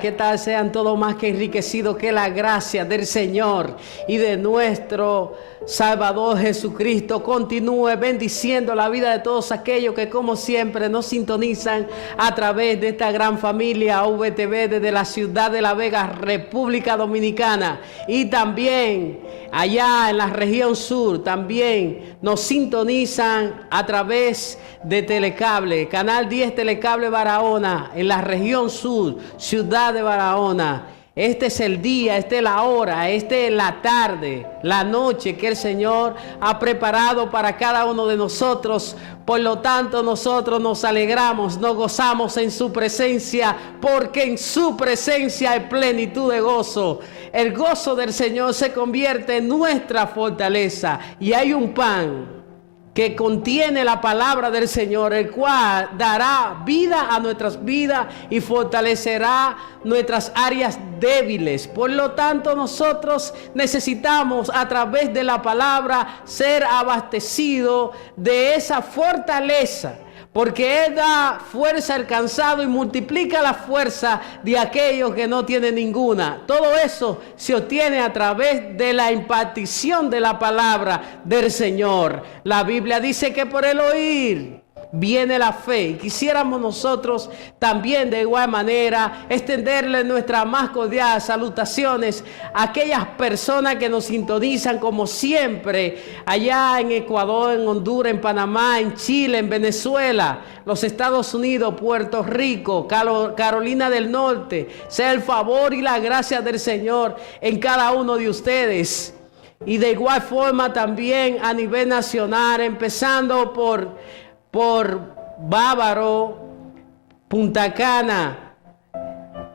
¿qué tal? Sean todos más que enriquecidos, que la gracia del Señor y de nuestro Salvador Jesucristo continúe bendiciendo la vida de todos aquellos que como siempre nos sintonizan a través de esta gran familia VTV desde la ciudad de La Vega, República Dominicana, y también allá en la región sur también nos sintonizan a través de Telecable, Canal 10 Telecable Barahona, en la región sur, ciudad de Barahona. Este es el día, esta es la hora, esta es la tarde, la noche que el Señor ha preparado para cada uno de nosotros. Por lo tanto, nosotros nos alegramos, nos gozamos en su presencia, porque en su presencia hay plenitud de gozo. El gozo del Señor se convierte en nuestra fortaleza, y hay un pan que contiene la palabra del Señor, el cual dará vida a nuestras vidas y fortalecerá nuestras áreas débiles. Por lo tanto, nosotros necesitamos a través de la palabra ser abastecidos de esa fortaleza, porque Él da fuerza al cansado y multiplica la fuerza de aquellos que no tienen ninguna. Todo eso se obtiene a través de la impartición de la palabra del Señor. La Biblia dice que por el oír viene la fe, y quisiéramos nosotros también de igual manera extenderle nuestras más cordiales salutaciones a aquellas personas que nos sintonizan como siempre allá en Ecuador, en Honduras, en Panamá, en Chile, en Venezuela, los Estados Unidos, Puerto Rico, Carolina del Norte. Sea el favor y la gracia del Señor en cada uno de ustedes, y de igual forma también a nivel nacional, empezando por Bávaro, Punta Cana,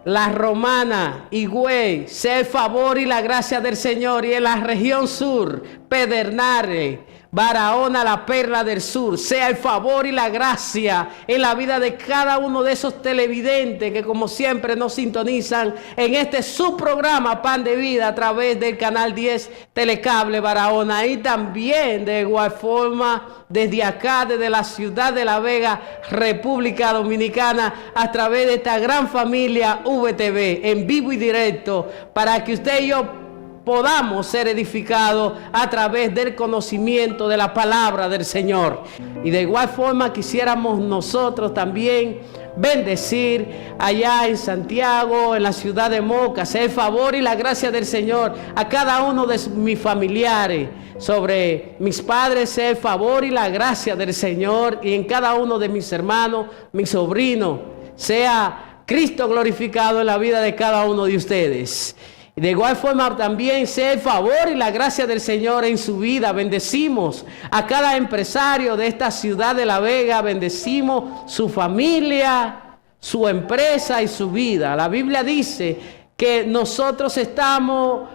La Romana, Higüey. Sea el favor y la gracia del Señor, y en la región sur, Pedernales, Barahona, la perla del sur, sea el favor y la gracia en la vida de cada uno de esos televidentes que como siempre nos sintonizan en este subprograma Pan de Vida a través del Canal 10 Telecable Barahona, y también de igual forma desde acá, desde la ciudad de La Vega, República Dominicana, a través de esta gran familia VTV, en vivo y directo, para que usted y yo podamos ser edificados a través del conocimiento de la palabra del Señor. Y de igual forma quisiéramos nosotros también bendecir allá en Santiago, en la ciudad de Moca, sea el favor y la gracia del Señor a cada uno de mis familiares. Sobre mis padres sea el favor y la gracia del Señor, y en cada uno de mis hermanos, mis sobrinos, sea Cristo glorificado en la vida de cada uno de ustedes. Y de igual forma también sea el favor y la gracia del Señor en su vida. Bendecimos a cada empresario de esta ciudad de La Vega, bendecimos su familia, su empresa y su vida. La Biblia dice que nosotros estamos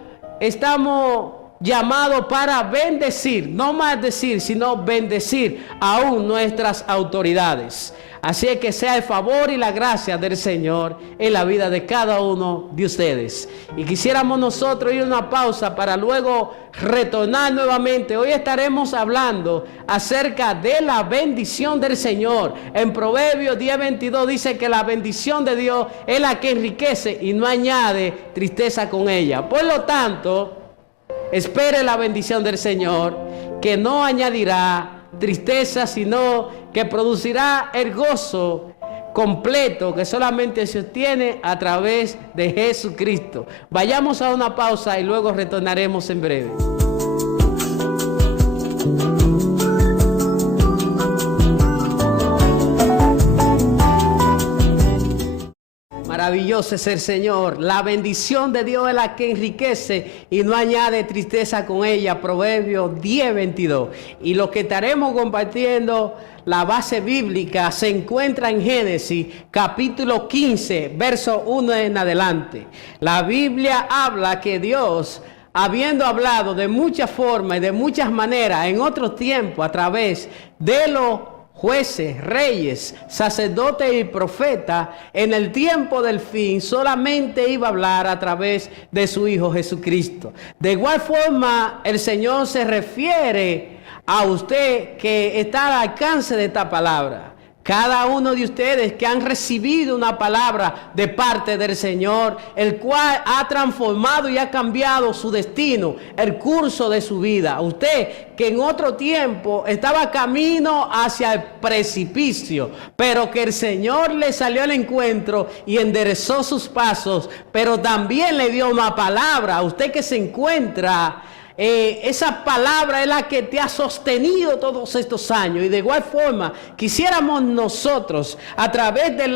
llamados para bendecir, no maldecir, sino bendecir aún nuestras autoridades. Así es que sea el favor y la gracia del Señor en la vida de cada uno de ustedes. Y quisiéramos nosotros ir a una pausa para luego retornar nuevamente. Hoy estaremos hablando acerca de la bendición del Señor. En Proverbios 10:22 dice que la bendición de Dios es la que enriquece y no añade tristeza con ella. Por lo tanto, espere la bendición del Señor, que no añadirá tristeza, sino que producirá el gozo completo que solamente se obtiene a través de Jesucristo. Vayamos a una pausa y luego retornaremos en breve. Maravilloso es el Señor. La bendición de Dios es la que enriquece y no añade tristeza con ella. Proverbios 10:22. Y lo que estaremos compartiendo, la base bíblica, se encuentra en Génesis capítulo 15, verso 1 en adelante. La Biblia habla que Dios, habiendo hablado de muchas formas y de muchas maneras en otros tiempos a través de los jueces, reyes, sacerdotes y profetas, en el tiempo del fin solamente iba a hablar a través de su Hijo Jesucristo. De igual forma, el Señor se refiere a usted que está al alcance de esta palabra. Cada uno de ustedes que han recibido una palabra de parte del Señor, el cual ha transformado y ha cambiado su destino, el curso de su vida. Usted que en otro tiempo estaba camino hacia el precipicio, pero que el Señor le salió al encuentro y enderezó sus pasos, pero también le dio una palabra a usted que se encuentra. Esa palabra es la que te ha sostenido todos estos años, y de igual forma quisiéramos nosotros, a través de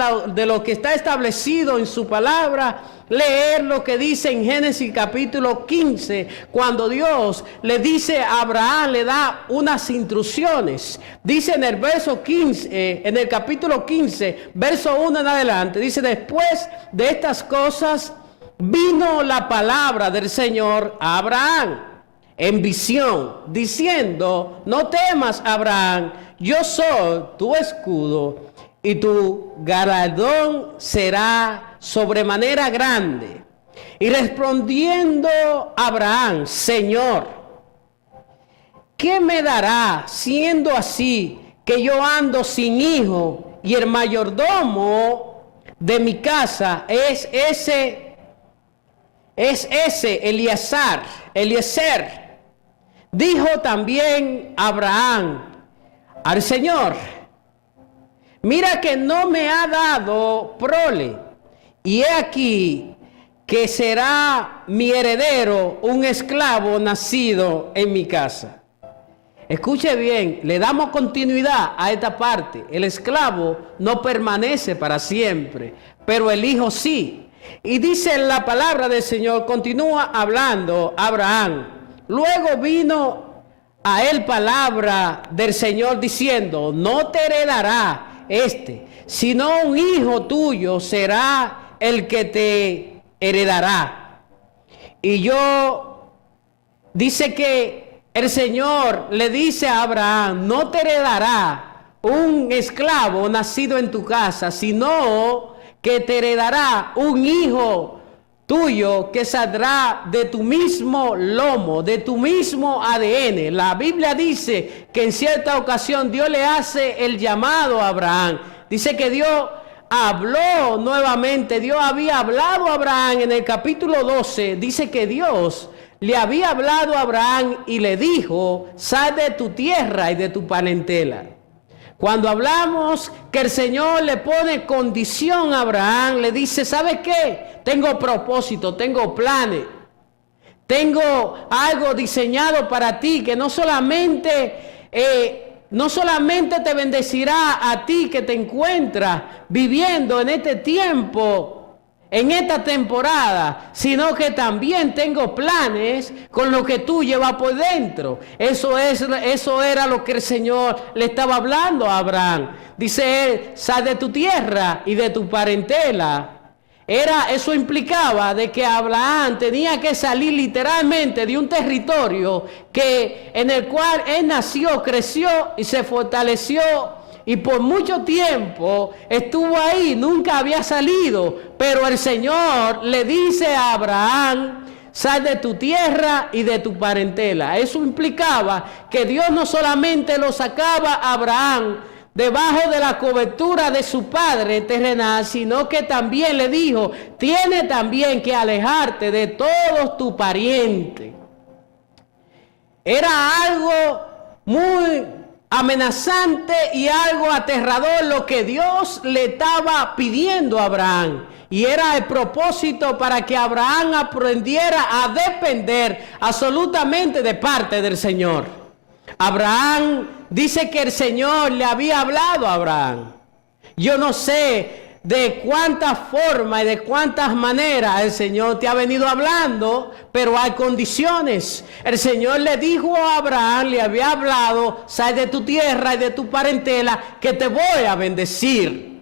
lo que está establecido en su palabra, leer lo que dice en Génesis capítulo 15, cuando Dios le dice a Abraham, le da unas instrucciones. Dice en el verso 15, en el capítulo 15, verso 1 en adelante, dice: después de estas cosas vino la palabra del Señor a Abraham en visión, diciendo: no temas, Abraham, yo soy tu escudo, y tu galardón será sobremanera grande. Y respondiendo Abraham: Señor, ¿qué me dará siendo así que yo ando sin hijo, y el mayordomo de mi casa es ese Eliezer? Dijo también Abraham al Señor: mira que no me ha dado prole, y he aquí que será mi heredero un esclavo nacido en mi casa. Escuche bien, le damos continuidad a esta parte. El esclavo no permanece para siempre, pero el hijo sí. Y dice la palabra del Señor, continúa hablando Abraham: luego vino a él palabra del Señor diciendo: no te heredará sino un hijo tuyo será el que te heredará. Y dice que el Señor le dice a Abraham: no te heredará un esclavo nacido en tu casa, sino que te heredará un hijo tuyo que saldrá de tu mismo lomo, de tu mismo ADN. La Biblia dice que en cierta ocasión Dios le hace el llamado a Abraham. Dice que Dios habló nuevamente. Dios había hablado a Abraham en el capítulo 12. Dice que Dios le había hablado a Abraham y le dijo: sal de tu tierra y de tu parentela. Cuando hablamos que el Señor le pone condición a Abraham, le dice: ¿sabes qué? Tengo propósito, tengo planes, tengo algo diseñado para ti, que no solamente te bendecirá a ti que te encuentras viviendo en este tiempo, en esta temporada, sino que también tengo planes con lo que tú llevas por dentro. Eso era lo que el Señor le estaba hablando a Abraham. Dice él: sal de tu tierra y de tu parentela. Eso implicaba de que Abraham tenía que salir literalmente de un territorio en el cual él nació, creció y se fortaleció, y por mucho tiempo estuvo ahí, nunca había salido. Pero el Señor le dice a Abraham: sal de tu tierra y de tu parentela. Eso implicaba que Dios no solamente lo sacaba a Abraham debajo de la cobertura de su padre terrenal, sino que también le dijo: tiene también que alejarte de todos tus parientes. Era algo muy amenazante y algo aterrador lo que Dios le estaba pidiendo a Abraham. Y era el propósito para que Abraham aprendiera a depender absolutamente de parte del Señor. Abraham dice que el Señor le había hablado a Abraham. Yo no sé de cuántas formas y de cuántas maneras el Señor te ha venido hablando, pero hay condiciones. El Señor le dijo a Abraham, le había hablado: sal de tu tierra y de tu parentela, que te voy a bendecir.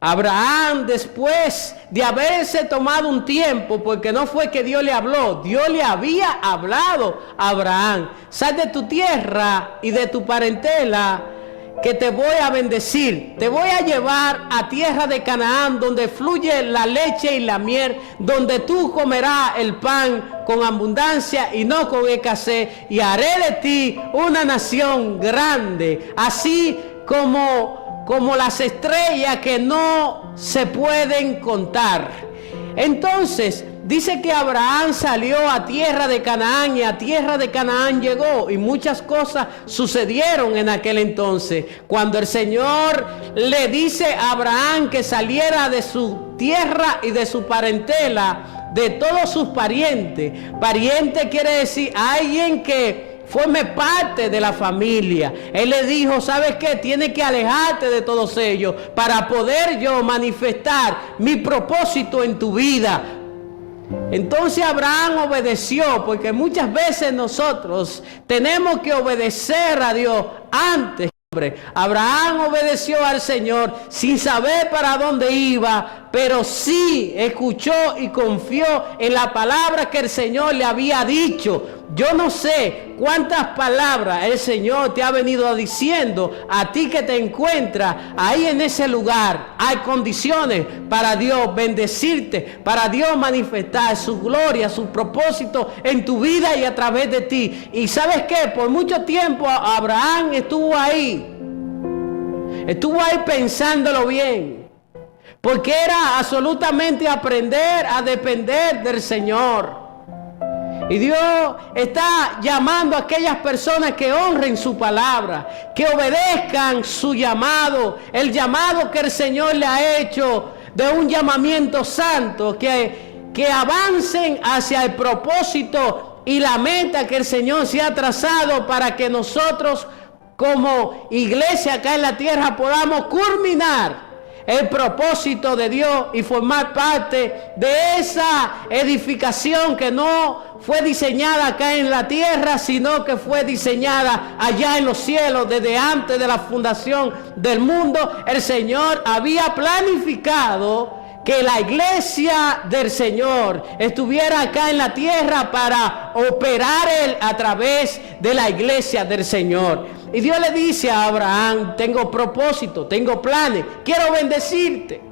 Abraham, después de haberse tomado un tiempo, porque no fue que Dios le habló, Dios le había hablado a Abraham: sal de tu tierra y de tu parentela, que te voy a bendecir. Te voy a llevar a tierra de Canaán, donde fluye la leche y la miel, donde tú comerás el pan con abundancia y no con escasez, y haré de ti una nación grande, así como como las estrellas que no se pueden contar. Entonces, dice que Abraham salió a tierra de Canaán y a tierra de Canaán llegó, y muchas cosas sucedieron en aquel entonces. Cuando el Señor le dice a Abraham que saliera de su tierra y de su parentela, de todos sus parientes. Pariente quiere decir alguien que forme parte de la familia. Él le dijo, ¿sabes qué? Tienes que alejarte de todos ellos para poder yo manifestar mi propósito en tu vida. Entonces Abraham obedeció, porque muchas veces nosotros tenemos que obedecer a Dios antes. Abraham obedeció al Señor sin saber para dónde iba, pero sí escuchó y confió en la palabra que el Señor le había dicho. Yo no sé cuántas palabras el Señor te ha venido diciendo a ti que te encuentras ahí en ese lugar. Hay condiciones para Dios bendecirte, para Dios manifestar su gloria, su propósito en tu vida y a través de ti. Y ¿sabes qué? Por mucho tiempo Abraham estuvo ahí pensándolo bien, porque era absolutamente aprender a depender del Señor. Y Dios está llamando a aquellas personas que honren su palabra, que obedezcan su llamado, el llamado que el Señor le ha hecho de un llamamiento santo, que avancen hacia el propósito y la meta que el Señor se ha trazado para que nosotros como iglesia acá en la tierra podamos culminar el propósito de Dios y formar parte de esa edificación que no fue diseñada acá en la tierra, sino que fue diseñada allá en los cielos. Desde antes de la fundación del mundo, el Señor había planificado que la iglesia del Señor estuviera acá en la tierra para operar a través de la iglesia del Señor. Y Dios le dice a Abraham, tengo propósito, tengo planes, quiero bendecirte.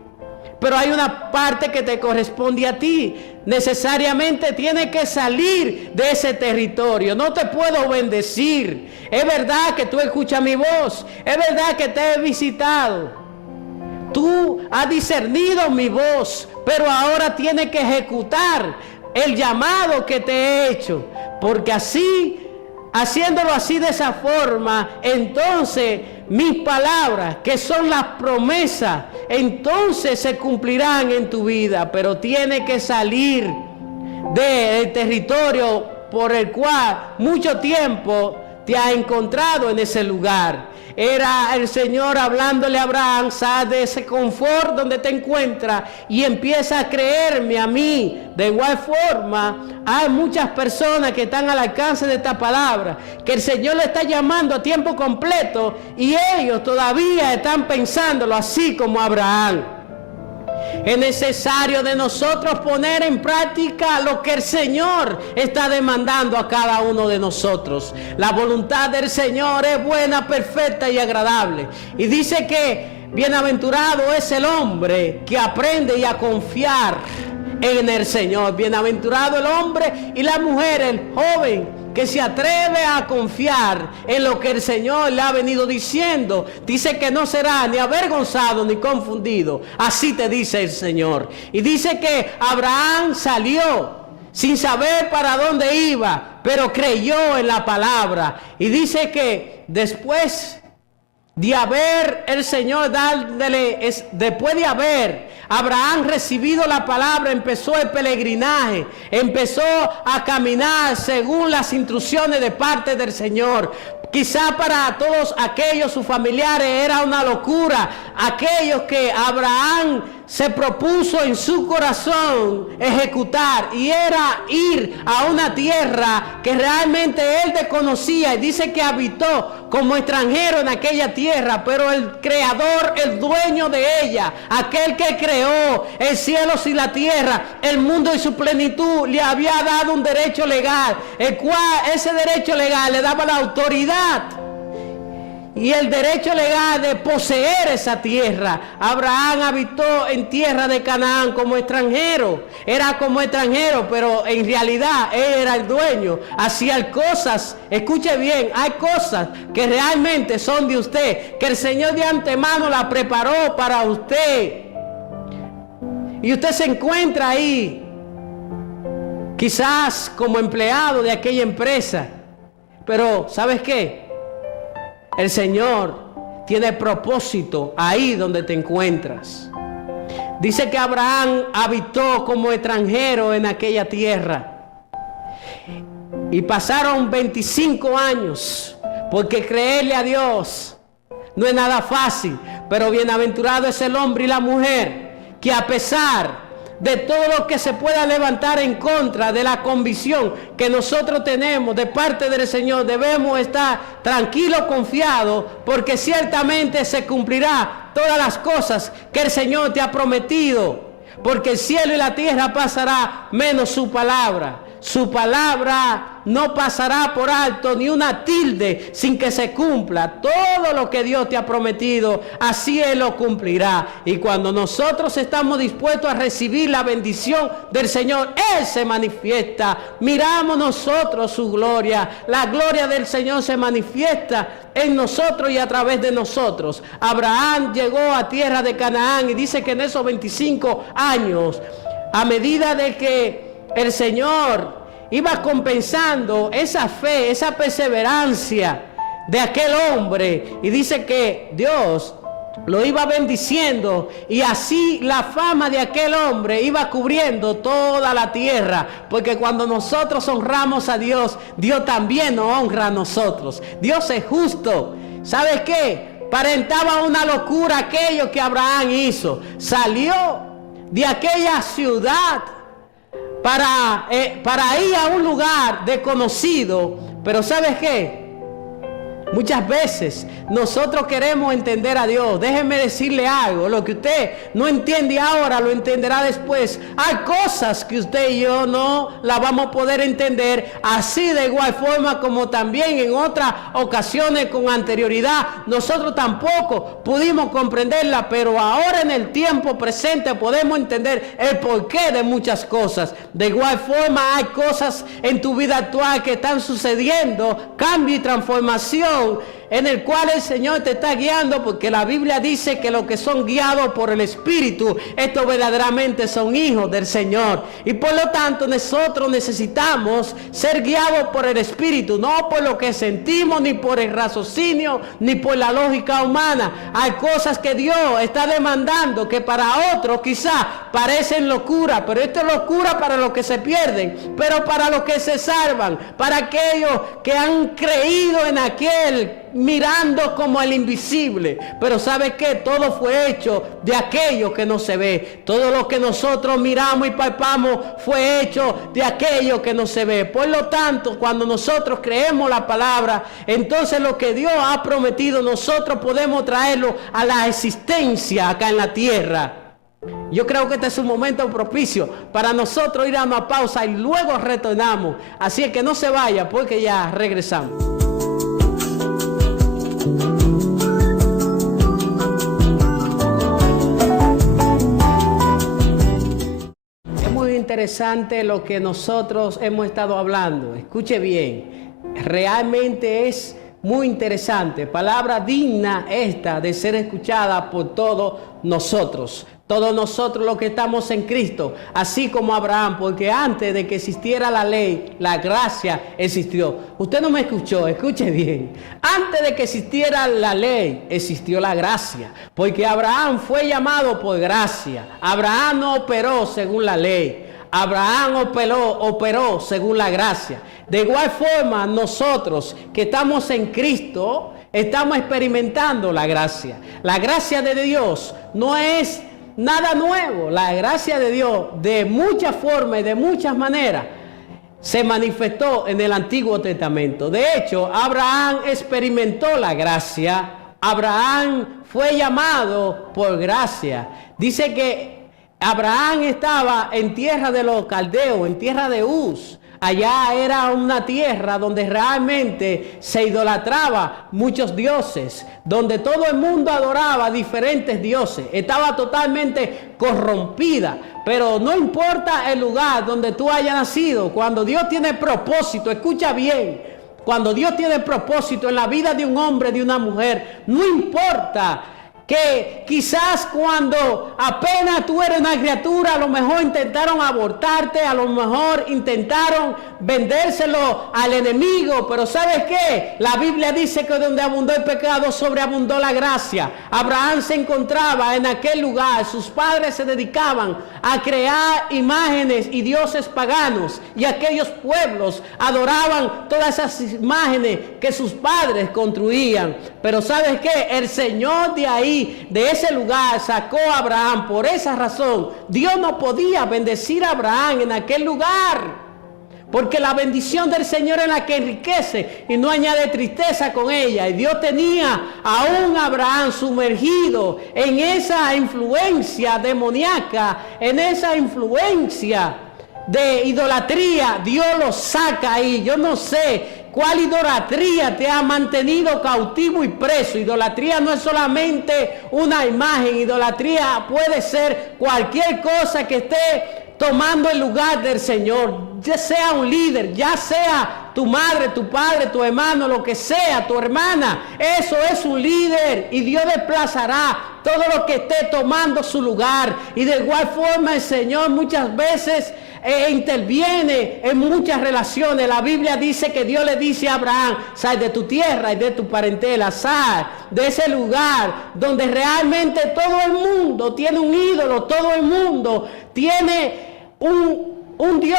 Pero hay una parte que te corresponde a ti. Necesariamente tienes que salir de ese territorio. No te puedo bendecir. Es verdad que tú escuchas mi voz. Es verdad que te he visitado. Tú has discernido mi voz, pero ahora tienes que ejecutar el llamado que te he hecho. Porque así, haciéndolo así de esa forma, entonces mis palabras, que son las promesas, entonces se cumplirán en tu vida. Pero tienes que salir del territorio por el cual mucho tiempo te has encontrado en ese lugar. Era el Señor hablándole a Abraham, sal de ese confort donde te encuentras y empieza a creerme a mí. De igual forma, hay muchas personas que están al alcance de esta palabra, que el Señor le está llamando a tiempo completo y ellos todavía están pensándolo así como Abraham. Es necesario de nosotros poner en práctica lo que el Señor está demandando a cada uno de nosotros. La voluntad del Señor es buena, perfecta y agradable. Y dice que bienaventurado es el hombre que aprende y a confiar en el Señor. Bienaventurado el hombre y la mujer, el joven que se atreve a confiar en lo que el Señor le ha venido diciendo. Dice que no será ni avergonzado ni confundido. Así te dice el Señor. Y dice que Abraham salió sin saber para dónde iba, pero creyó en la palabra. Y dice que después de haber el Señor después de haber Abraham recibido la palabra, empezó el peregrinaje, empezó a caminar según las instrucciones de parte del Señor. Quizá para todos aquellos, sus familiares, era una locura. Aquellos que Abraham se propuso en su corazón ejecutar, y era ir a una tierra que realmente él desconocía, y dice que habitó como extranjero en aquella tierra, pero el creador, el dueño de ella, aquel que creó el cielo y la tierra, el mundo y su plenitud, le había dado un derecho legal, el cual ese derecho legal le daba la autoridad y el derecho legal de poseer esa tierra. Abraham habitó en tierra de Canaán como extranjero. Era como extranjero, pero en realidad él era el dueño. Hacía cosas, escuche bien, hay cosas que realmente son de usted, que el Señor de antemano la preparó para usted. Y usted se encuentra ahí, quizás como empleado de aquella empresa. Pero, ¿sabes qué? El Señor tiene propósito ahí donde te encuentras. Dice que Abraham habitó como extranjero en aquella tierra. Y pasaron 25 años, porque creerle a Dios no es nada fácil. Pero bienaventurado es el hombre y la mujer que, a pesar de todo lo que se pueda levantar en contra de la convicción que nosotros tenemos de parte del Señor, debemos estar tranquilos, confiados, porque ciertamente se cumplirá todas las cosas que el Señor te ha prometido, porque el cielo y la tierra pasará, menos su palabra. Su palabra no pasará por alto ni una tilde sin que se cumpla. Todo lo que Dios te ha prometido, así Él lo cumplirá. Y cuando nosotros estamos dispuestos a recibir la bendición del Señor, Él se manifiesta. Miramos nosotros su gloria. La gloria del Señor se manifiesta en nosotros y a través de nosotros. Abraham llegó a tierra de Canaán y dice que en esos 25 años, a medida de que el Señor iba compensando esa fe, esa perseverancia de aquel hombre, y dice que Dios lo iba bendiciendo, y así la fama de aquel hombre iba cubriendo toda la tierra, porque cuando nosotros honramos a Dios, Dios también nos honra a nosotros. Dios es justo. ¿Sabe qué? Parentaba una locura aquello que Abraham hizo. Salió de aquella ciudad para ir a un lugar desconocido. Pero ¿sabes qué? Muchas veces nosotros queremos entender a Dios. Déjeme decirle algo: lo que usted no entiende ahora, lo entenderá después. Hay cosas que usted y yo no la vamos a poder entender, así de igual forma como también en otras ocasiones con anterioridad nosotros tampoco pudimos comprenderla, pero ahora en el tiempo presente podemos entender el porqué de muchas cosas. De igual forma hay cosas en tu vida actual que están sucediendo, cambio y transformación, en el cual el Señor te está guiando, porque la Biblia dice que los que son guiados por el Espíritu, estos verdaderamente son hijos del Señor. Y por lo tanto nosotros necesitamos ser guiados por el Espíritu, no por lo que sentimos, ni por el raciocinio, ni por la lógica humana. Hay cosas que Dios está demandando que para otros quizás parecen locura, pero esto es locura para los que se pierden, pero para los que se salvan, para aquellos que han creído en aquel mirando como el invisible. Pero ¿sabe qué? Todo fue hecho de aquello que no se ve. Todo lo que nosotros miramos y palpamos fue hecho de aquello que no se ve. Por lo tanto, cuando nosotros creemos la palabra, entonces lo que Dios ha prometido nosotros podemos traerlo a la existencia acá en la tierra. Yo creo que este es un momento propicio para nosotros ir a una pausa y luego retornamos. Así es que no se vaya, porque ya regresamos. Es muy interesante lo que nosotros hemos estado hablando. Escuche bien, realmente es muy interesante. Palabra digna esta de ser escuchada por todos nosotros. Todos nosotros los que estamos en Cristo, así como Abraham, porque antes de que existiera la ley, la gracia existió. Usted no me escuchó, escuche bien. Antes de que existiera la ley, existió la gracia, porque Abraham fue llamado por gracia. Abraham no operó según la ley, Abraham operó según la gracia. De igual forma, nosotros que estamos en Cristo, estamos experimentando la gracia. La gracia de Dios no es nada nuevo. La gracia de Dios, de muchas formas y de muchas maneras, se manifestó en el Antiguo Testamento. De hecho, Abraham experimentó la gracia. Abraham fue llamado por gracia. Dice que Abraham estaba en tierra de los caldeos, en tierra de Uz. allá era una tierra donde realmente se idolatraba muchos dioses, donde todo el mundo adoraba diferentes dioses. Estaba totalmente corrompida, pero no importa el lugar donde tú hayas nacido, cuando Dios tiene propósito, escucha bien, cuando Dios tiene propósito en la vida de un hombre, de una mujer, no importa que quizás cuando apenas tú eres una criatura, a lo mejor intentaron abortarte, a lo mejor intentaron vendérselo al enemigo, pero ¿sabes qué? La Biblia dice que donde abundó el pecado, sobreabundó la gracia. Abraham se encontraba en aquel lugar, sus padres se dedicaban a crear imágenes y dioses paganos, y aquellos pueblos adoraban todas esas imágenes que sus padres construían. Pero ¿sabes qué? El Señor de ahí, de ese lugar, sacó a Abraham. Por esa razón, Dios no podía bendecir a Abraham en aquel lugar, porque la bendición del Señor es la que enriquece y no añade tristeza con ella. Y Dios tenía aún a Abraham sumergido en esa influencia demoníaca, en esa influencia de idolatría. Dios lo saca ahí. Yo no sé cuál idolatría te ha mantenido cautivo y preso. Idolatría no es solamente una imagen. Idolatría puede ser cualquier cosa que esté tomando el lugar del Señor, ya sea un líder, ya sea tu madre, tu padre, tu hermano, lo que sea, tu hermana. Eso es un líder, y Dios desplazará todo lo que esté tomando su lugar. Y de igual forma el Señor muchas veces interviene en muchas relaciones. La Biblia dice que Dios le dice a Abraham: sal de tu tierra y de tu parentela, sal de ese lugar donde realmente todo el mundo tiene un ídolo, todo el mundo tiene un Dios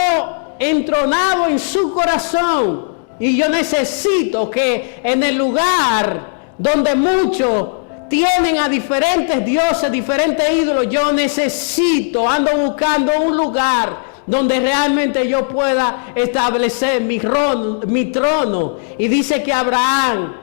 entronado en su corazón. Y yo necesito que en el lugar donde muchos tienen a diferentes dioses, diferentes ídolos, yo ando buscando un lugar donde realmente yo pueda establecer mi trono. Y dice que Abraham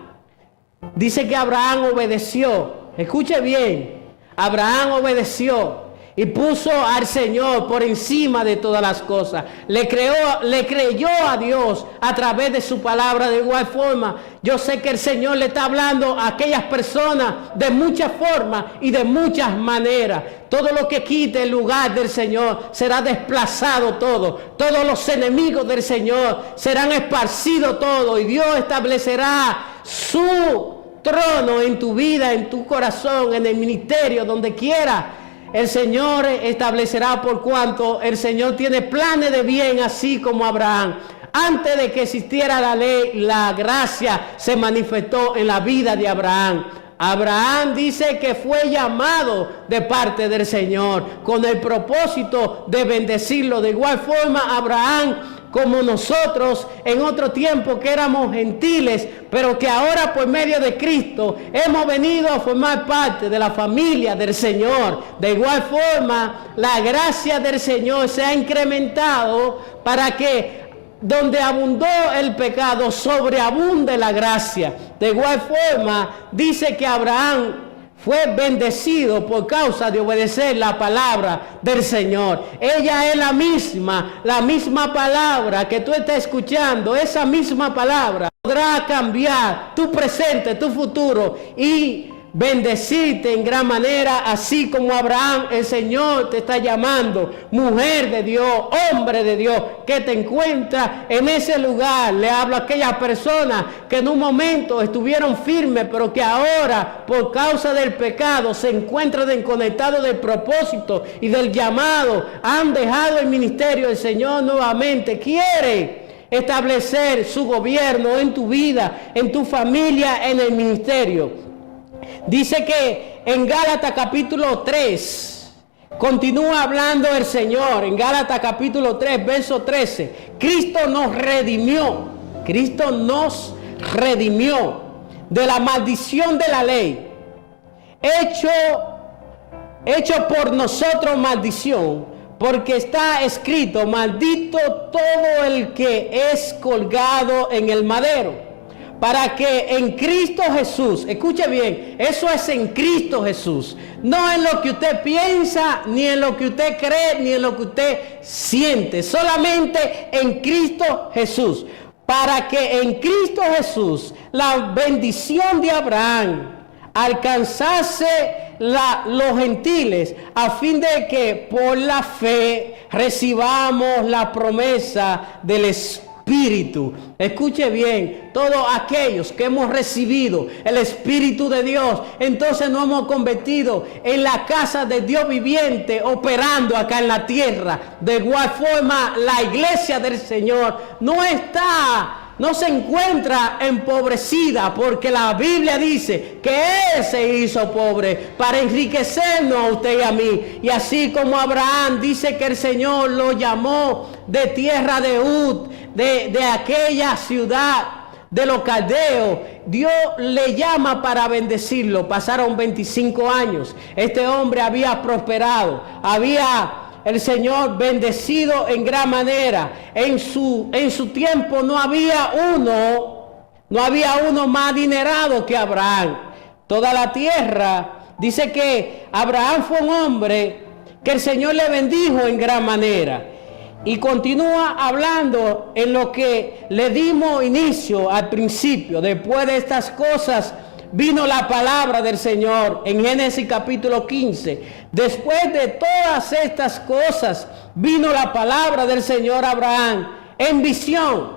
obedeció. Escuche bien, Abraham obedeció y puso al Señor por encima de todas las cosas. Le creyó a Dios a través de su palabra. De igual forma, yo sé que el Señor le está hablando a aquellas personas de muchas formas y de muchas maneras. Todo lo que quite el lugar del Señor será desplazado todo. Todos los enemigos del Señor serán esparcidos todo. Y Dios establecerá su trono en tu vida, en tu corazón, en el ministerio, donde quiera. El Señor establecerá, por cuanto el Señor tiene planes de bien, así como Abraham. Antes de que existiera la ley, la gracia se manifestó en la vida de Abraham. Abraham dice que fue llamado de parte del Señor con el propósito de bendecirlo. De igual forma, Abraham, como nosotros en otro tiempo que éramos gentiles, pero que ahora por medio de Cristo hemos venido a formar parte de la familia del Señor. De igual forma, la gracia del Señor se ha incrementado para que donde abundó el pecado, sobreabunde la gracia. De igual forma, dice que Abraham fue bendecido por causa de obedecer la palabra del Señor. Ella es la misma palabra que tú estás escuchando. Esa misma palabra podrá cambiar tu presente, tu futuro y bendecirte en gran manera, así como Abraham. El Señor te está llamando, mujer de Dios, hombre de Dios, que te encuentra en ese lugar. Le hablo a aquellas personas que en un momento estuvieron firmes, pero que ahora, por causa del pecado, se encuentran desconectados del propósito y del llamado. Han dejado el ministerio. El Señor nuevamente quiere establecer su gobierno en tu vida, en tu familia, en el ministerio. Dice que en Gálatas capítulo 3, continúa hablando el Señor, en Gálatas capítulo 3, verso 13, Cristo nos redimió de la maldición de la ley, hecho por nosotros maldición, porque está escrito: maldito todo el que es colgado en el madero, para que en Cristo Jesús, escuche bien, eso es en Cristo Jesús, no en lo que usted piensa, ni en lo que usted cree, ni en lo que usted siente, solamente en Cristo Jesús, para que en Cristo Jesús la bendición de Abraham alcanzase los gentiles, a fin de que por la fe recibamos la promesa del Espíritu. Escuche bien, todos aquellos que hemos recibido el Espíritu de Dios, entonces nos hemos convertido en la casa de Dios viviente, operando acá en la tierra. De igual forma, la iglesia del Señor no se encuentra empobrecida, porque la Biblia dice que Él se hizo pobre para enriquecernos a usted y a mí. Y así como Abraham dice que el Señor lo llamó de tierra de Ud, de aquella ciudad de los caldeos, Dios le llama para bendecirlo. Pasaron 25 años. Este hombre había prosperado, el Señor bendecido en gran manera. En su tiempo no había uno más adinerado que Abraham. Toda la tierra dice que Abraham fue un hombre que el Señor le bendijo en gran manera. Y continúa hablando en lo que le dimos inicio al principio. Después de estas cosas vino la palabra del Señor en Génesis capítulo 15. Después de todas estas cosas vino la palabra del Señor a Abraham en visión,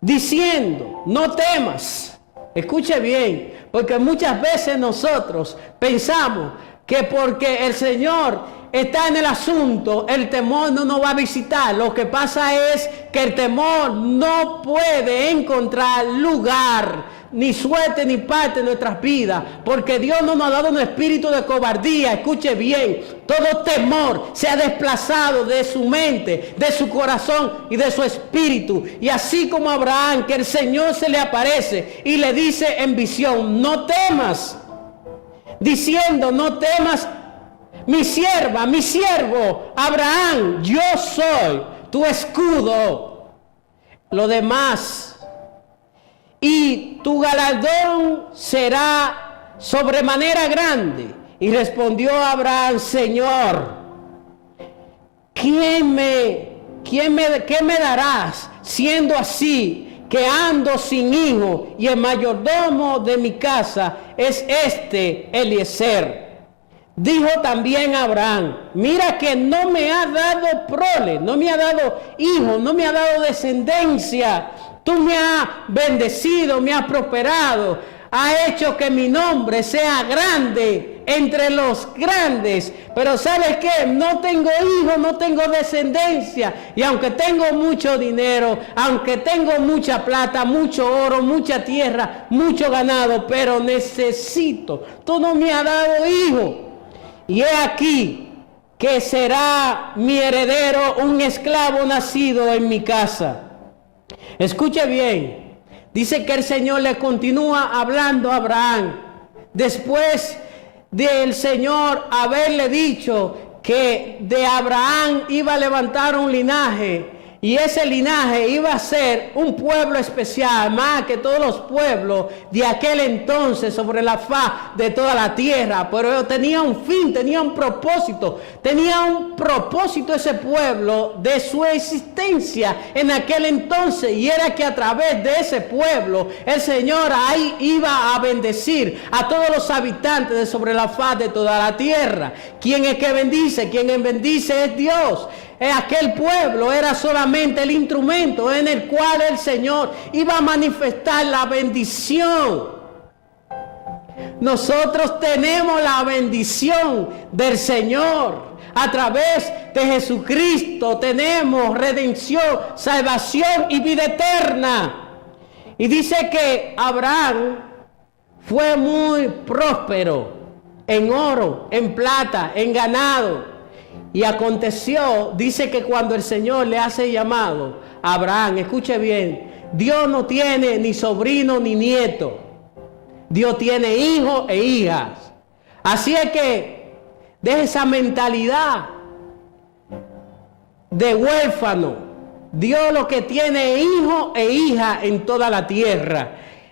diciendo: no temas. Escuche bien, porque muchas veces nosotros pensamos que porque el Señor está en el asunto, el temor no nos va a visitar. Lo que pasa es que el temor no puede encontrar lugar, ni suerte, ni parte de nuestras vidas, porque Dios no nos ha dado un espíritu de cobardía. Escuche bien, todo temor se ha desplazado de su mente, de su corazón y de su espíritu. Y así como Abraham, que el Señor se le aparece y le dice en visión: no temas, diciendo: no temas, mi sierva, mi siervo Abraham, yo soy tu escudo. Lo demás, y tu galardón será sobremanera grande. Y respondió Abraham: Señor, ¿qué me darás, siendo así que ando sin hijo, y el mayordomo de mi casa es Eliezer? Dijo también Abraham: mira que no me ha dado prole, no me ha dado hijo, no me ha dado descendencia. Tú me has bendecido, me has prosperado, has hecho que mi nombre sea grande entre los grandes. Pero ¿sabes qué? No tengo hijos, no tengo descendencia. Y aunque tengo mucho dinero, aunque tengo mucha plata, mucho oro, mucha tierra, mucho ganado, pero necesito. Tú no me has dado hijo. Y he aquí que será mi heredero un esclavo nacido en mi casa. Escuche bien, dice que el Señor le continúa hablando a Abraham, después del Señor haberle dicho que de Abraham iba a levantar un linaje, y ese linaje iba a ser un pueblo especial, más que todos los pueblos de aquel entonces sobre la faz de toda la tierra. Pero tenía un fin, tenía un propósito ese pueblo de su existencia en aquel entonces. Y era que a través de ese pueblo el Señor ahí iba a bendecir a todos los habitantes de sobre la faz de toda la tierra. ¿Quién es que bendice? Quien bendice es Dios. Aquel pueblo era solamente el instrumento en el cual el Señor iba a manifestar la bendición. Nosotros tenemos la bendición del Señor. A través de Jesucristo tenemos redención, salvación y vida eterna. Y dice que Abraham fue muy próspero en oro, en plata, en ganado. Y aconteció, dice que cuando el Señor le hace llamado a Abraham, escuche bien, Dios no tiene ni sobrino ni nieto. Dios tiene hijos e hijas. Así es que deje esa mentalidad de huérfano, Dios lo que tiene hijo e hija en toda la tierra.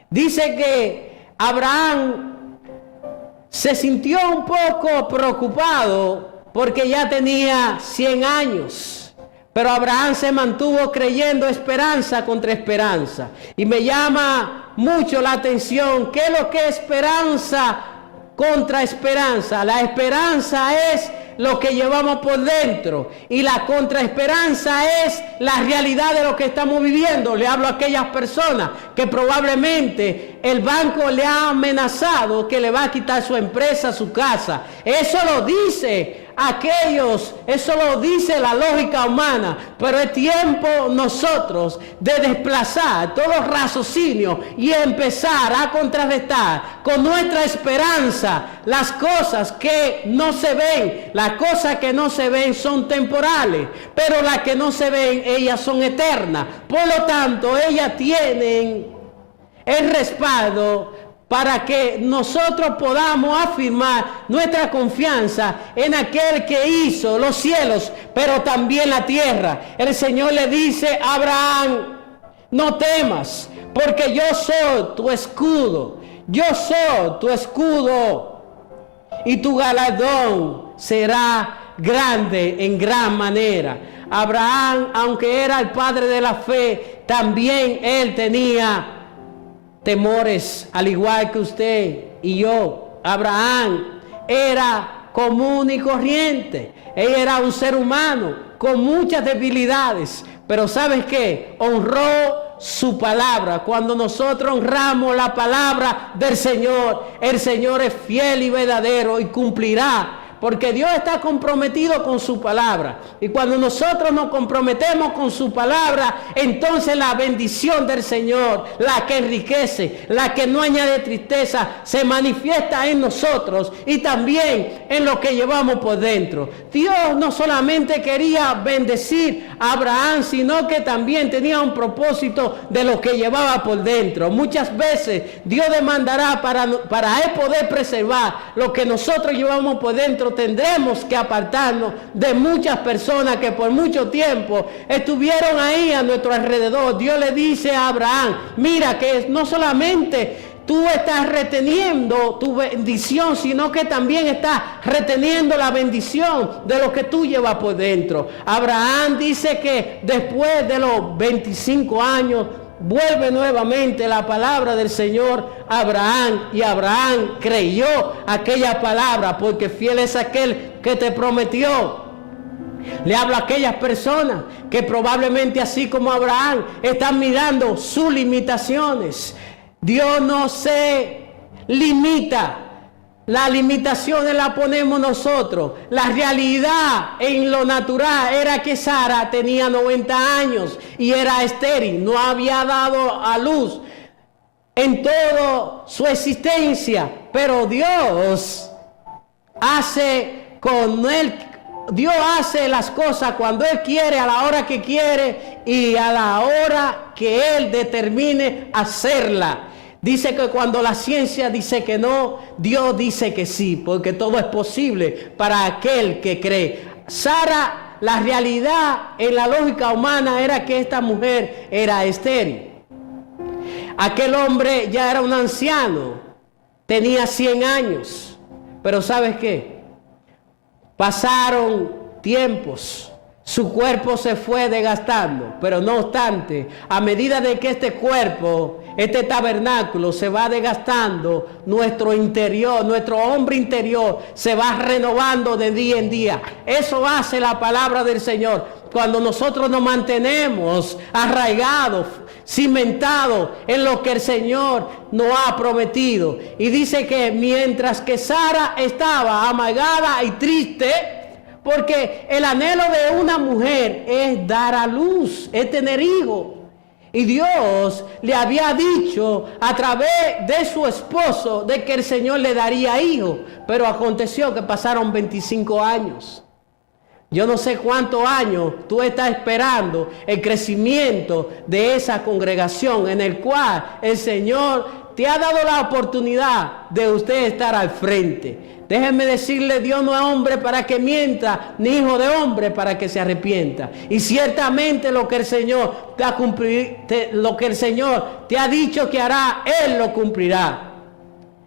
Dice que Abraham se sintió un poco preocupado porque ya tenía 100 años. Pero Abraham se mantuvo creyendo esperanza contra esperanza. Y me llama mucho la atención, ¿qué es lo que es esperanza contra esperanza? La esperanza es lo que llevamos por dentro y la contraesperanza es la realidad de lo que estamos viviendo. Le hablo a aquellas personas que probablemente el banco le ha amenazado que le va a quitar su empresa, su casa. Eso lo dice eso lo dice la lógica humana, pero es tiempo nosotros de desplazar todo raciocinio y empezar a contrarrestar con nuestra esperanza las cosas que no se ven. Las cosas que no se ven son temporales, pero las que no se ven, ellas son eternas. Por lo tanto, ellas tienen el respaldo para que nosotros podamos afirmar nuestra confianza en aquel que hizo los cielos, pero también la tierra. El Señor le dice a Abraham, no temas, porque yo soy tu escudo. Yo soy tu escudo y tu galardón será grande en gran manera. Abraham, aunque era el padre de la fe, también él tenía temores, al igual que usted y yo. Abraham era común y corriente. Él era un ser humano con muchas debilidades, pero ¿sabes qué? Honró su palabra. Cuando nosotros honramos la palabra del Señor, el Señor es fiel y verdadero y cumplirá. Porque Dios está comprometido con su palabra. Y cuando nosotros nos comprometemos con su palabra, entonces la bendición del Señor, la que enriquece, la que no añade tristeza, se manifiesta en nosotros y también en lo que llevamos por dentro. Dios no solamente quería bendecir a Abraham, sino que también tenía un propósito de lo que llevaba por dentro. Muchas veces Dios demandará para él poder preservar lo que nosotros llevamos por dentro. Tendremos que apartarnos de muchas personas que por mucho tiempo estuvieron ahí a nuestro alrededor. Dios le dice a Abraham, mira que no solamente tú estás reteniendo tu bendición, sino que también estás reteniendo la bendición de lo que tú llevas por dentro. Abraham dice que después de los 25 años, vuelve nuevamente la palabra del Señor a Abraham, y Abraham creyó aquella palabra, porque fiel es aquel que te prometió. Le hablo a aquellas personas que probablemente, así como Abraham, están mirando sus limitaciones. Dios no se limita. Las limitaciones las ponemos nosotros. La realidad en lo natural era que Sara tenía 90 años y era estéril, no había dado a luz en toda su existencia. Pero Dios hace las cosas cuando Él quiere, a la hora que quiere y a la hora que Él determine hacerla. Dice que cuando la ciencia dice que no, Dios dice que sí, porque todo es posible para aquel que cree. Sara, la realidad en la lógica humana era que esta mujer era estéril. Aquel hombre ya era un anciano, tenía 100 años, pero ¿sabes qué? Pasaron tiempos. Su cuerpo se fue desgastando, pero no obstante, a medida de que este cuerpo, este tabernáculo se va desgastando, nuestro interior, nuestro hombre interior se va renovando de día en día. Eso hace la palabra del Señor. Cuando nosotros nos mantenemos arraigados, cimentados en lo que el Señor nos ha prometido. Y dice que mientras que Sara estaba amargada y triste, porque el anhelo de una mujer es dar a luz, es tener hijos. Y Dios le había dicho a través de su esposo de que el Señor le daría hijos. Pero aconteció que pasaron 25 años. Yo no sé cuántos años tú estás esperando el crecimiento de esa congregación en el cual el Señor te ha dado la oportunidad de usted estar al frente. Déjeme decirle, Dios no es hombre para que mienta, ni hijo de hombre para que se arrepienta. Y ciertamente lo que el Señor lo que el Señor te ha dicho que hará, Él lo cumplirá.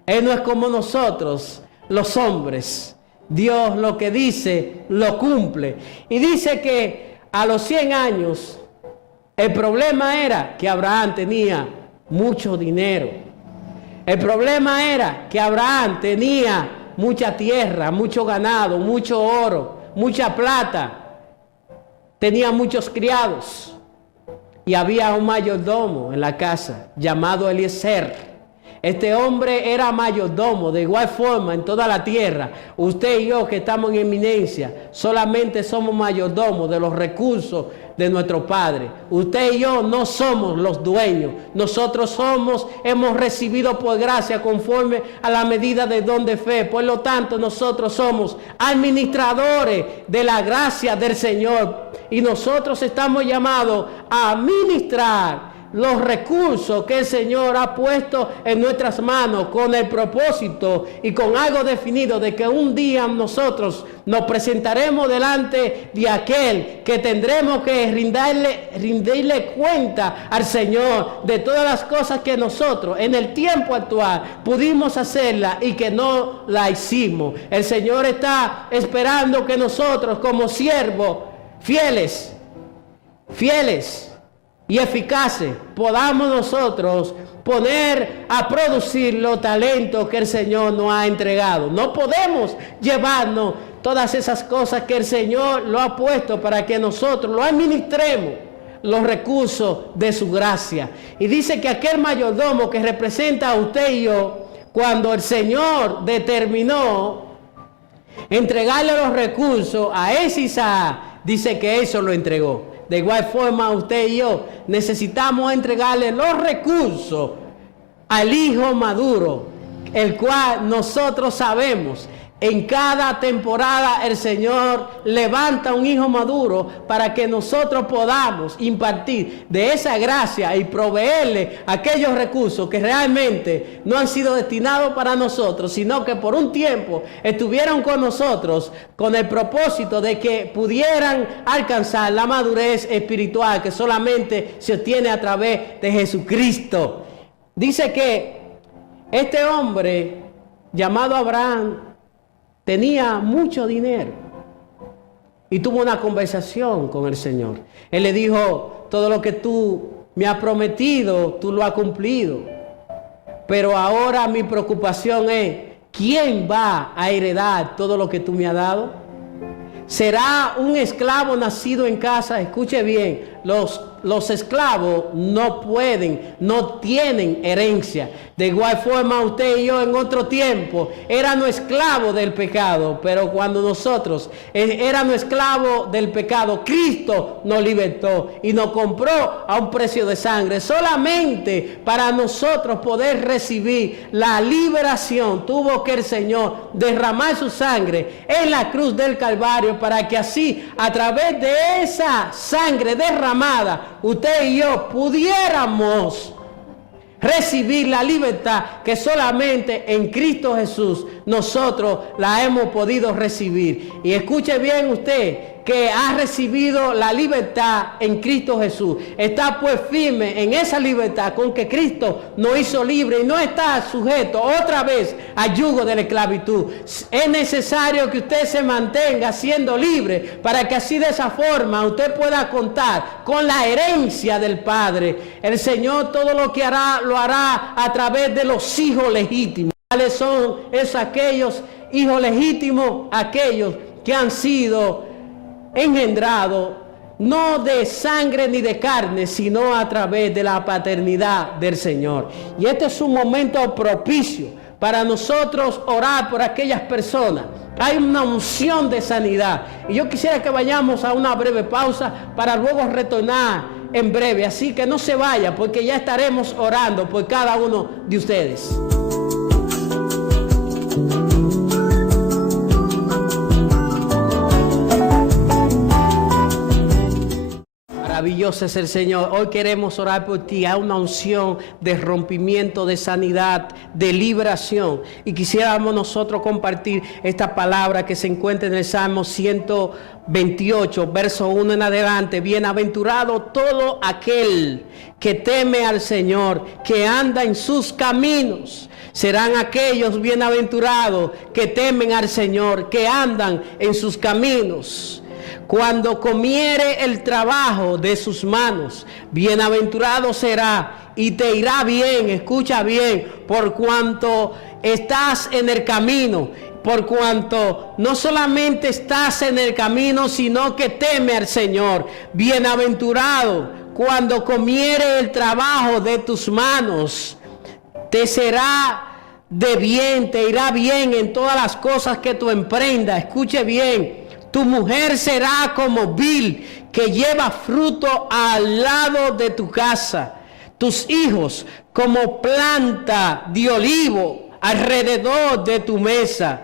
Él no es como nosotros, los hombres. Dios lo que dice, lo cumple. Y dice que a los 100 años, el problema era que Abraham tenía mucho dinero. El problema era que Abraham tenía mucha tierra, mucho ganado, mucho oro, mucha plata. Tenía muchos criados. Y había un mayordomo en la casa llamado Eliezer. Este hombre era mayordomo. De igual forma, en toda la tierra, usted y yo que estamos en eminencia, solamente somos mayordomos de los recursos de nuestro Padre. Usted y yo no somos los dueños. Nosotros hemos recibido por gracia conforme a la medida de don de fe. Por lo tanto, nosotros somos administradores de la gracia del Señor. Y nosotros estamos llamados a administrar los recursos que el Señor ha puesto en nuestras manos con el propósito y con algo definido de que un día nosotros nos presentaremos delante de aquel que tendremos que rendirle cuenta al Señor de todas las cosas que nosotros en el tiempo actual pudimos hacerla y que no la hicimos. El Señor está esperando que nosotros como siervos fieles y eficaces podamos nosotros poner a producir los talentos que el Señor nos ha entregado. No podemos llevarnos todas esas cosas que el Señor lo ha puesto para que nosotros lo administremos, los recursos de su gracia. Y dice que aquel mayordomo que representa a usted y yo, cuando el Señor determinó entregarle los recursos a ese Isaac, dice que eso lo entregó. De igual forma, usted y yo necesitamos entregarle los recursos al hijo maduro, el cual nosotros sabemos. En cada temporada el Señor levanta un hijo maduro para que nosotros podamos impartir de esa gracia y proveerle aquellos recursos que realmente no han sido destinados para nosotros, sino que por un tiempo estuvieron con nosotros con el propósito de que pudieran alcanzar la madurez espiritual que solamente se obtiene a través de Jesucristo. Dice que este hombre llamado Abraham tenía mucho dinero y tuvo una conversación con el Señor. Él le dijo, todo lo que tú me has prometido, tú lo has cumplido. Pero ahora mi preocupación es, ¿quién va a heredar todo lo que tú me has dado? ¿Será un esclavo nacido en casa? Escuche bien, los esclavos no tienen herencia. De igual forma usted y yo en otro tiempo éramos esclavos del pecado, pero cuando nosotros éramos esclavos del pecado, Cristo nos libertó y nos compró a un precio de sangre. Solamente para nosotros poder recibir la liberación tuvo que el Señor derramar su sangre en la cruz del Calvario, para que así a través de esa sangre derramada usted y yo pudiéramos recibir la libertad que solamente en Cristo Jesús nosotros la hemos podido recibir. Y escuche bien usted, que ha recibido la libertad en Cristo Jesús. Está pues firme en esa libertad con que Cristo nos hizo libre y no está sujeto otra vez al yugo de la esclavitud. Es necesario que usted se mantenga siendo libre para que así de esa forma usted pueda contar con la herencia del Padre. El Señor todo lo que hará, lo hará a través de los hijos legítimos. ¿Cuáles son esos aquellos hijos legítimos? Aquellos que han sido engendrado no de sangre ni de carne, sino a través de la paternidad del Señor. Y este es un momento propicio para nosotros orar por aquellas personas. Hay una unción de sanidad y yo quisiera que vayamos a una breve pausa para luego retornar en breve, así que no se vaya, porque ya estaremos orando por cada uno de ustedes. Maravilloso es el Señor. Hoy queremos orar por ti. Hay una unción de rompimiento, de sanidad, de liberación. Y quisiéramos nosotros compartir esta palabra que se encuentra en el Salmo 128, verso 1 en adelante. Bienaventurado todo aquel que teme al Señor, que anda en sus caminos. Serán aquellos bienaventurados que temen al Señor, que andan en sus caminos. Cuando comiere el trabajo de sus manos, bienaventurado será y te irá bien. Escucha bien, por cuanto estás en el camino, por cuanto no solamente estás en el camino, sino que teme al Señor. Bienaventurado cuando comiere el trabajo de tus manos, te será de bien, te irá bien en todas las cosas que tú emprendas. Escuche bien. Tu mujer será como vid que lleva fruto al lado de tu casa. Tus hijos como planta de olivo alrededor de tu mesa.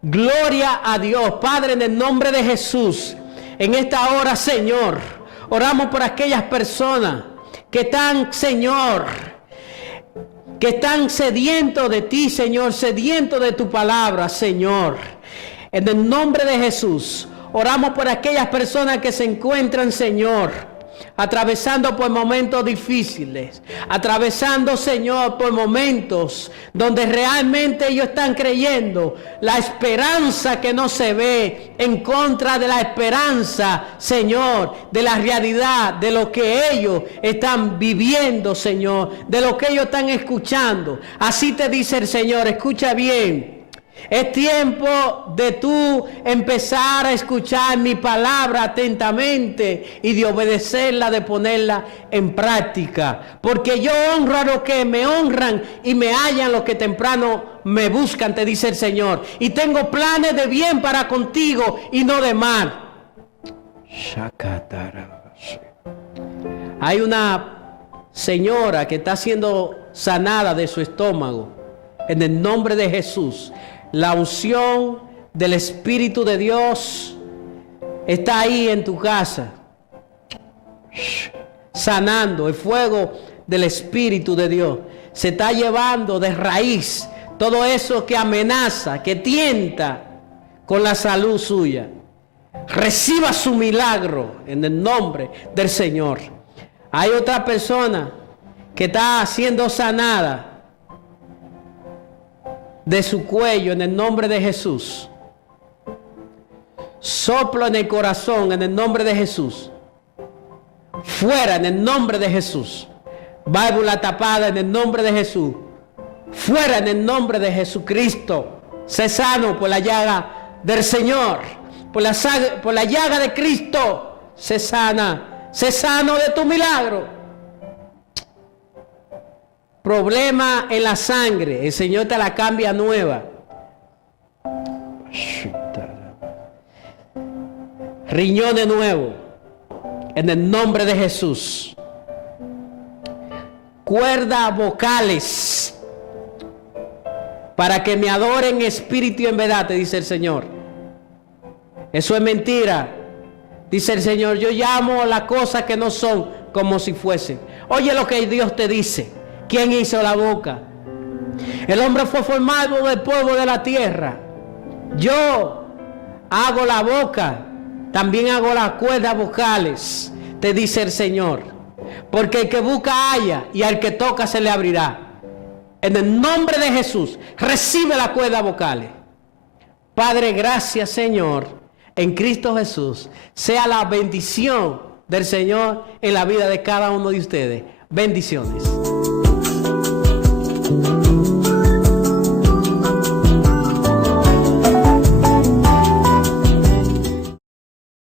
Gloria a Dios. Padre, en el nombre de Jesús, en esta hora, Señor, oramos por aquellas personas que están, Señor, que están sedientos de ti, Señor, sedientos de tu palabra, Señor. En el nombre de Jesús, oramos por aquellas personas que se encuentran, Señor, atravesando por momentos difíciles, atravesando, Señor, por momentos donde realmente ellos están creyendo la esperanza que no se ve en contra de la esperanza, Señor, de la realidad, de lo que ellos están viviendo, Señor, de lo que ellos están escuchando. Así te dice el Señor, escucha bien. Es tiempo de tú empezar a escuchar mi palabra atentamente y de obedecerla, de ponerla en práctica. Porque yo honro a los que me honran y me hallan los que temprano me buscan, te dice el Señor. Y tengo planes de bien para contigo y no de mal. Hay una señora que está siendo sanada de su estómago. En el nombre de Jesús. La unción del Espíritu de Dios está ahí en tu casa, sanando. El fuego del Espíritu de Dios se está llevando de raíz todo eso que amenaza, que tienta con la salud suya. Reciba su milagro en el nombre del Señor. Hay otra persona que está siendo sanada de su cuello en el nombre de Jesús. Soplo en el corazón en el nombre de Jesús. Fuera en el nombre de Jesús. Válvula tapada en el nombre de Jesús. Fuera en el nombre de Jesucristo. Sé sano por la llaga del Señor. Por la llaga de Cristo. Sé sana. Sé sano de tu milagro. Problema en la sangre, el Señor te la cambia nueva. Riñones nuevos, en el nombre de Jesús. Cuerdas vocales, para que me adoren en espíritu y en verdad, te dice el Señor. Eso es mentira, dice el Señor. Yo llamo las cosas que no son como si fuesen. Oye lo que Dios te dice. ¿Quién hizo la boca? El hombre fue formado del polvo de la tierra. Yo hago la boca, también hago las cuerdas vocales, te dice el Señor. Porque el que busca halla y al que toca se le abrirá. En el nombre de Jesús, recibe las cuerdas vocales. Padre, gracias, Señor, en Cristo Jesús. Sea la bendición del Señor en la vida de cada uno de ustedes. Bendiciones.